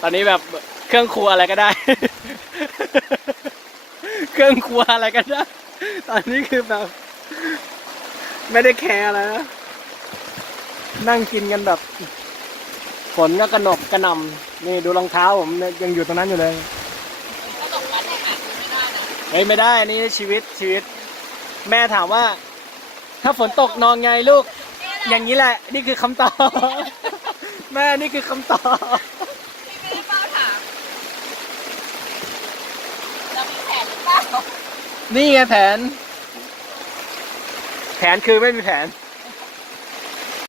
ตอนนี้แบบเครื่องครัวอะไรก็ได้ เครื่องครัวอะไรก็ได้ ตอนนี้คือแบบไม่ได้แคร์อะไรนะนั่งกินกันแบบฝนก็กระหนกกระหน่ำนี่ดูรองเท้าผมยังอยู่ตรงนั้นอยู่เลยเฮ้ยไม่ได้นี่ชีวิตแม่ถามว่าถ้าฝนตกนอนไงลูกอย่างนี้แหละนี่คือคำตอบ แม่นี่คือคำตอบพี่ไม่ได้เป้าถามเรามีแผนหรือเปล่านี่ไงแผนคือไม่มีแผน